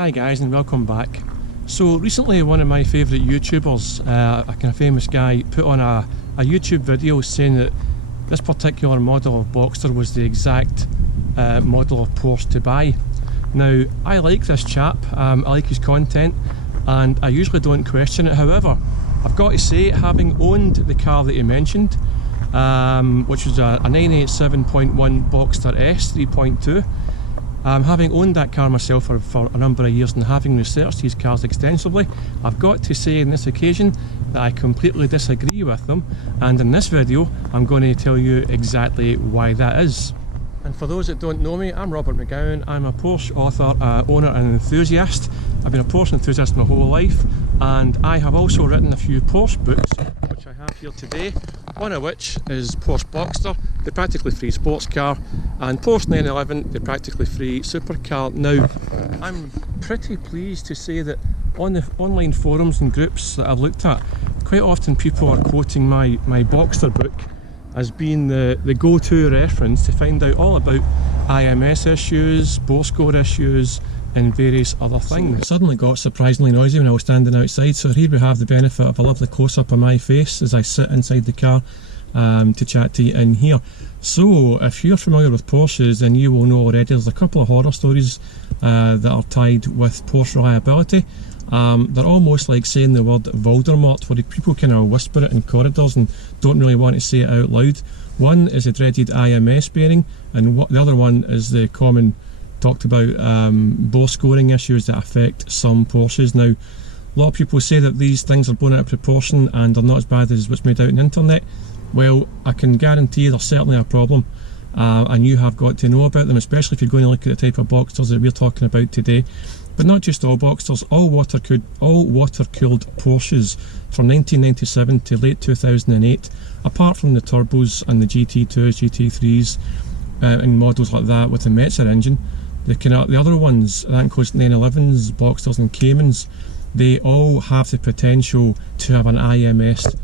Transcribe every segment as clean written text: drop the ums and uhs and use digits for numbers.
Hi guys and welcome back. So recently one of my favourite YouTubers, a kind of famous guy, put on a YouTube video saying that this particular model of Boxster was the exact model of Porsche to buy. Now I like this chap, I like his content and I usually don't question it. However, I've got to say, having owned the car that he mentioned, which was a 987.1 Boxster S 3.2, having owned that car myself for a number of years and having researched these cars extensively, I've got to say on this occasion that I completely disagree with them, and in this video I'm going to tell you exactly why that is. And for those that don't know me, I'm Robert McGowan. I'm a Porsche author, owner and enthusiast. I've been a Porsche enthusiast my whole life, and I have also written a few Porsche books, which I have here today, one of which is Porsche Boxster, the practically free sports car, and Porsche 911, the practically free supercar. Now, I'm pretty pleased to say that on the online forums and groups that I've looked at, quite often people are quoting my Boxster book as being the go-to reference to find out all about IMS issues, bore score issues and various other things. It suddenly got surprisingly noisy when I was standing outside, so here we have the benefit of a lovely close-up of my face as I sit inside the car to chat to you in here. So if you're familiar with Porsches, then you will know already there's a couple of horror stories that are tied with Porsche reliability. They're almost like saying the word Voldemort, where people kind of whisper it in corridors and don't really want to say it out loud. One is the dreaded IMS bearing, and the other one is the common talked about bore scoring issues that affect some Porsches. Now, a lot of people say that these things are blown out of proportion and are not as bad as what's made out on the internet. Well, I can guarantee there's certainly a problem, and you have got to know about them, especially if you're going to look at the type of Boxsters that we're talking about today. But not just all Boxsters, all water-cooled Porsches from 1997 to late 2008, apart from the turbos and the GT2s, GT3s, and models like that with the Metzer engine. The other ones, that includes 911s, Boxsters and Caymans, they all have the potential to have an IMS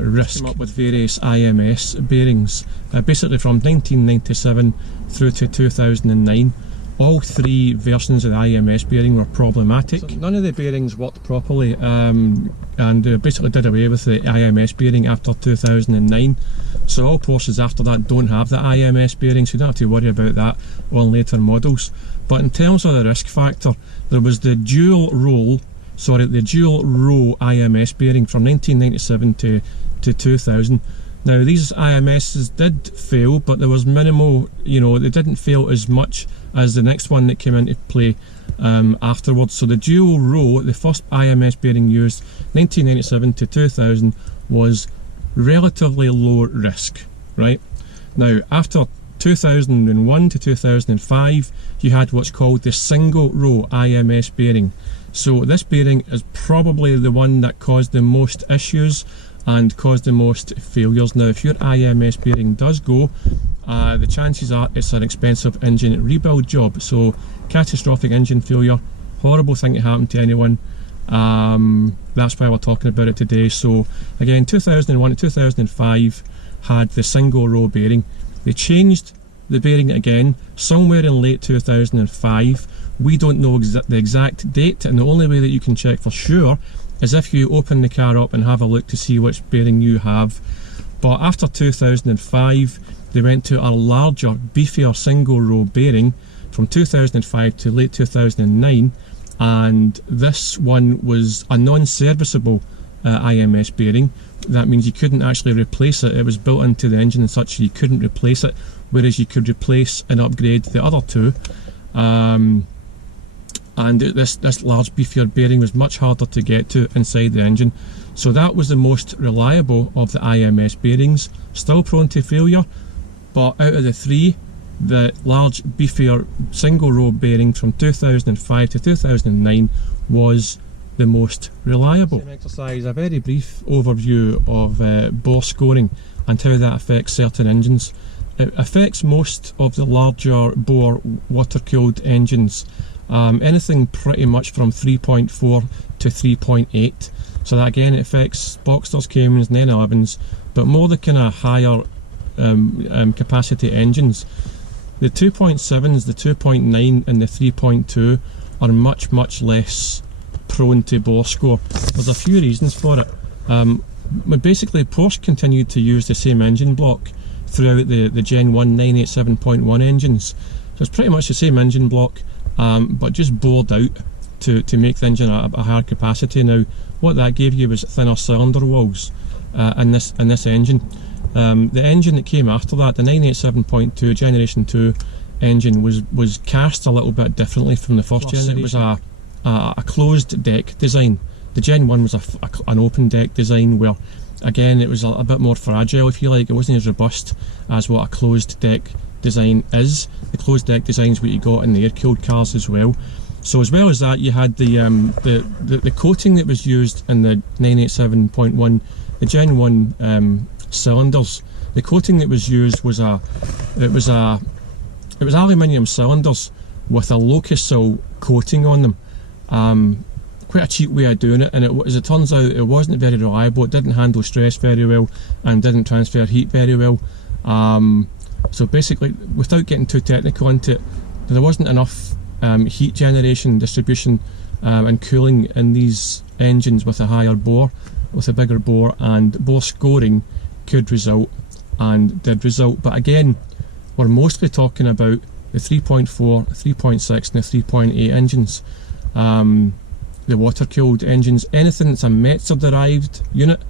risk. Came up with various IMS bearings, basically from 1997 through to 2009. All three versions of the IMS bearing were problematic. So none of the bearings worked properly, and they basically did away with the IMS bearing after 2009. So all Porsches after that don't have the IMS bearing, so you don't have to worry about that on later models. But in terms of the risk factor, there was the dual row IMS bearing from 1997 to 2000. Now these IMSs did fail, but there was minimal, they didn't fail as much as the next one that came into play afterwards. So the dual row, the first IMS bearing used 1997 to 2000, was relatively low risk, right? Now after 2001 to 2005, you had what's called the single row IMS bearing. So this bearing is probably the one that caused the most issues and caused the most failures. Now if your IMS bearing does go, the chances are it's an expensive engine rebuild job. So catastrophic engine failure, horrible thing to happen to anyone. That's why we're talking about it today. So again, 2001 to 2005 had the single row bearing. They changed the bearing again somewhere in late 2005. We don't know the exact date, and the only way that you can check for sure is if you open the car up and have a look to see which bearing you have. But after 2005, they went to a larger, beefier single row bearing from 2005 to late 2009, and this one was a non-serviceable IMS bearing. That means you couldn't actually replace it. It was built into the engine and such, so you couldn't replace it, whereas you could replace and upgrade the other two. And this large beefier bearing was much harder to get to inside the engine. So that was the most reliable of the IMS bearings, still prone to failure, but out of the three, the large beefier single row bearing from 2005 to 2009 was the most reliable. Exercise a very brief overview of bore scoring and how that affects certain engines. It affects most of the larger bore water-cooled engines, anything pretty much from 3.4 to 3.8. So that again, it affects Boxsters, Caymans, 911s, but more the kind of higher capacity engines. The 2.7s, the 2.9 and the 3.2 are much less prone to bore score. There's a few reasons for it. But basically Porsche continued to use the same engine block throughout the Gen 1 987.1 engines. So it's pretty much the same engine block, but just bored out to make the engine a higher capacity. Now, what that gave you was thinner cylinder walls in this engine. The engine that came after that, the 987.2 Generation 2 engine, was cast a little bit differently from the first generation. It was a closed deck design. The Gen 1 was an open deck design where, again, it was a bit more fragile, if you like. It wasn't as robust as what a closed deck design is. The closed deck design is what you got in the air-cooled cars as well. So as well as that, you had the coating that was used in the 987.1, the Gen 1 cylinders. The coating that was used was aluminium cylinders with a Locasil coating on them. Quite a cheap way of doing it, and as it turns out, it wasn't very reliable. It didn't handle stress very well and didn't transfer heat very well. So basically, without getting too technical into it, there wasn't enough heat generation, distribution and cooling in these engines with a higher bore, with a bigger bore, and bore scoring could result and did result. But again, we're mostly talking about the 3.4, 3.6 and the 3.8 engines. The water-cooled engines, anything that's a Metzer-derived unit,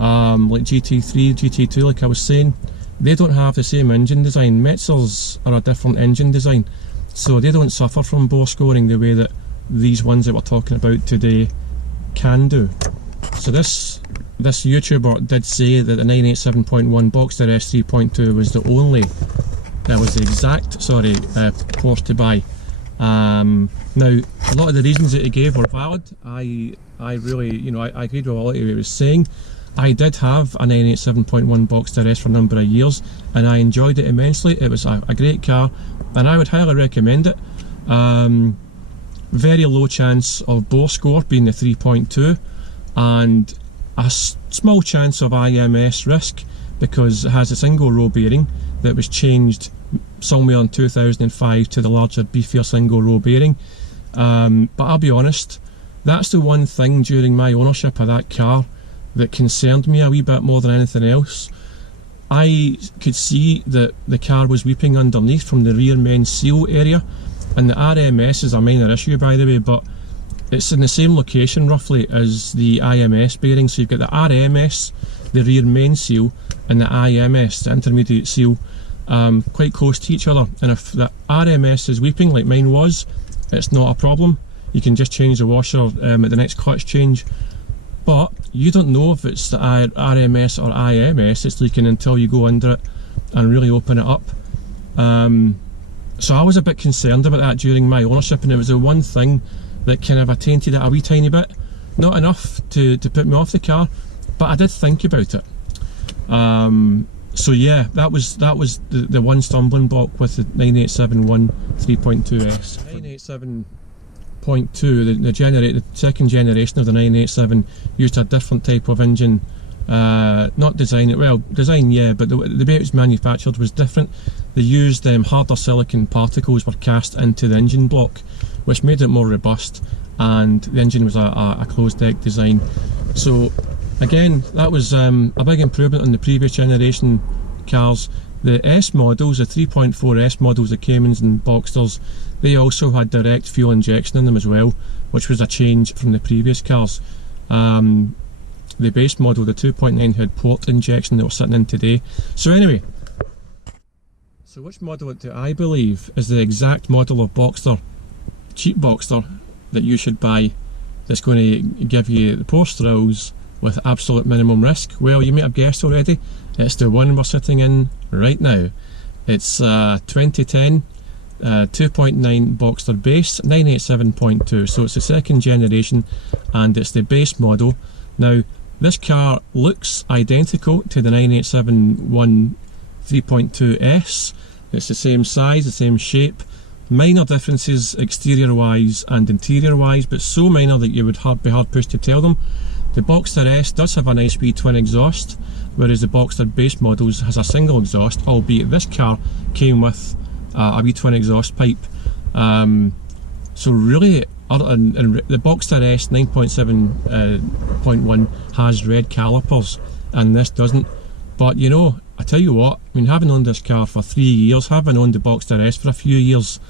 like GT3, GT2, like I was saying, they don't have the same engine design. Metzers are a different engine design, so they don't suffer from bore scoring the way that these ones that we're talking about today can do. So this YouTuber did say that the 987.1 Boxster S 3.2 was the only, that was the exact, Porsche to buy. Now, a lot of the reasons that he gave were valid. I really, I agreed with all that he was saying. I did have a 987.1 Boxster S for a number of years, and I enjoyed it immensely. It was a great car, and I would highly recommend it. Very low chance of bore score, being the 3.2, and a small chance of IMS risk because it has a single row bearing that was changed somewhere in 2005 to the larger, beefier single row bearing. But I'll be honest, that's the one thing during my ownership of that car that concerned me a wee bit more than anything else. I could see that the car was weeping underneath from the rear main seal area, and the RMS is a minor issue, by the way, but it's in the same location roughly as the IMS bearing. So you've got the RMS, the rear main seal, and the IMS, the intermediate seal, quite close to each other. And if the RMS is weeping like mine was, it's not a problem. You can just change the washer at the next clutch change. But you don't know if it's the RMS or IMS it's leaking until you go under it and really open it up. So I was a bit concerned about that during my ownership, and it was the one thing that kind of tainted it a wee tiny bit. Not enough to put me off the car, but I did think about it. So yeah, that was the one stumbling block with the 987.1 3.2S. 987.2, the second generation of the 987 used a different type of engine. Not design, well, design yeah, but the way it was manufactured was different. They used harder silicon particles were cast into the engine block, which made it more robust, and the engine was a closed deck design. So again, that was a big improvement on the previous generation cars. The S models, the 3.4 S models, the Caymans and Boxsters, they also had direct fuel injection in them as well, which was a change from the previous cars. The base model, the 2.9, had port injection that we're sitting in today. So anyway, so which model do I believe is the exact model of Boxster, cheap Boxster, that you should buy, that's going to give you the Porsche thrills with absolute minimum risk? Well, you may have guessed already, it's the one we're sitting in right now. It's 2010 2.9 Boxster base, 987.2, so it's the second generation and it's the base model. Now this car looks identical to the 987.1 3.2S. It's the same size, the same shape, minor differences exterior wise and interior wise, but so minor that you would be hard pushed to tell them. The Boxster S does have a nice wee twin exhaust, whereas the Boxster base models has a single exhaust, albeit this car came with a wee twin exhaust pipe. So really, and the Boxster S 9.7.1 has red calipers and this doesn't. But you know, I tell you what, I mean, having owned this car for 3 years, having owned the Boxster S for a few years,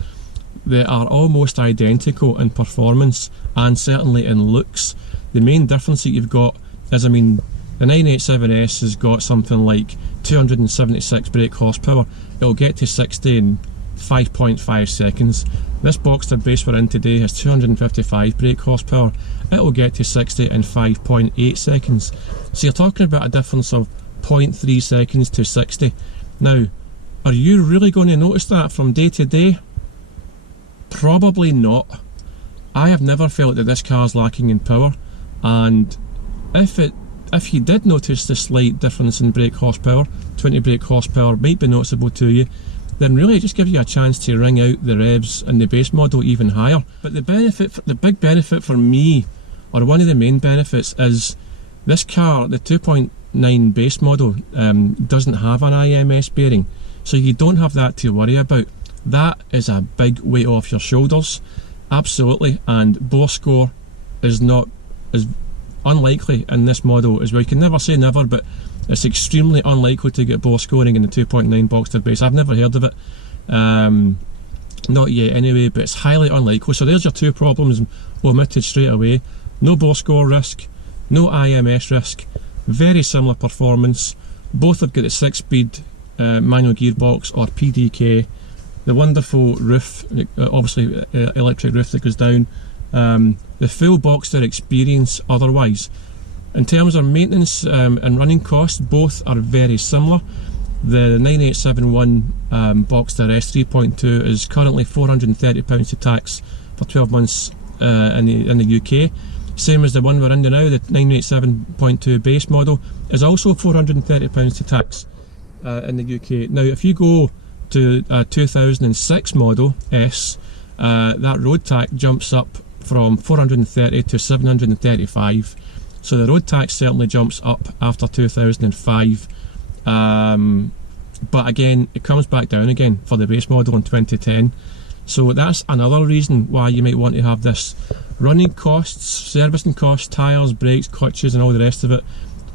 they are almost identical in performance and certainly in looks. The main difference that you've got is, I mean, the 987S has got something like 276 brake horsepower. It'll get to 60 in 5.5 seconds. This Boxster base we're in today has 255 brake horsepower. It'll get to 60 in 5.8 seconds. So you're talking about a difference of 0.3 seconds to 60. Now, are you really going to notice that from day to day? Probably not. I have never felt that this car's lacking in power, and if you did notice the slight difference in brake horsepower, 20 brake horsepower might be noticeable to you, then really it just gives you a chance to ring out the revs in the base model even higher. But the big benefit for me, or one of the main benefits, is this car, the 2.9 base model, doesn't have an IMS bearing, so you don't have that to worry about. That is a big weight off your shoulders, absolutely. And bore score is not as unlikely in this model as well. You can never say never, but it's extremely unlikely to get bore scoring in the 2.9 Boxster base. I've never heard of it, not yet anyway, but it's highly unlikely. So there's your two problems omitted straight away. No bore score risk, no IMS risk, very similar performance. Both have got a 6-speed manual gearbox or PDK. The wonderful roof, obviously electric roof that goes down. The full Boxster experience otherwise. In terms of maintenance and running costs, both are very similar. The 9871 Boxster S 3.2 is currently £430 to tax for 12 months in the UK. Same as the one we're in now, the 987.2 base model, is also £430 to tax in the UK. Now, if you go to a 2006 model S, that road tax jumps up from 430 to 735. So the road tax certainly jumps up after 2005. But again, it comes back down again for the base model in 2010. So that's another reason why you might want to have this. Running costs, servicing costs, tyres, brakes, clutches and all the rest of it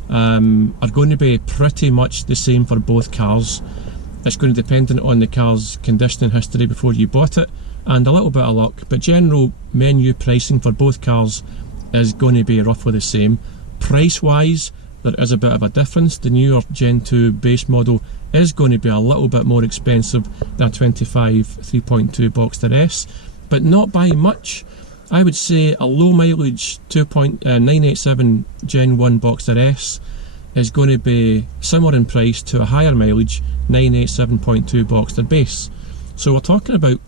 are going to be pretty much the same for both cars. It's going to depend on the car's conditioning history before you bought it and a little bit of luck, but general menu pricing for both cars is going to be roughly the same. Price wise, there is a bit of a difference. The newer Gen 2 base model is going to be a little bit more expensive than 25 3.2 Boxster S, but not by much. I would say a low mileage 987 Gen 1 Boxster S is going to be similar in price to a higher mileage 987.2 Boxster base. So we're talking about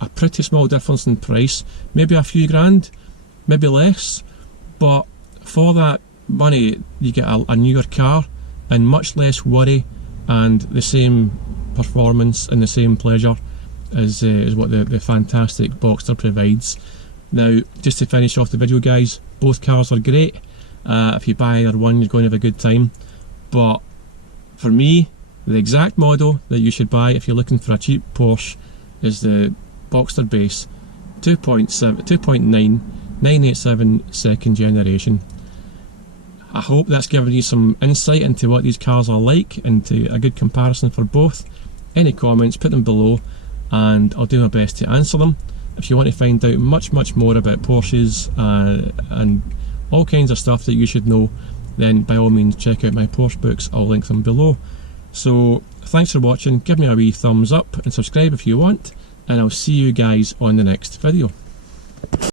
a pretty small difference in price, maybe a few grand, maybe less, but for that money you get a newer car and much less worry and the same performance and the same pleasure is what the fantastic Boxster provides. Now, just to finish off the video guys, both cars are great. If you buy either one you're going to have a good time, but for me the exact model that you should buy if you're looking for a cheap Porsche is the Boxster base 2.9 987 second generation. I hope that's given you some insight into what these cars are like and to a good comparison for both. Any comments, put them below and I'll do my best to answer them. If you want to find out much more about Porsches and all kinds of stuff that you should know, then by all means check out my Porsche books, I'll link them below. So thanks for watching, give me a wee thumbs up and subscribe if you want, and I'll see you guys on the next video.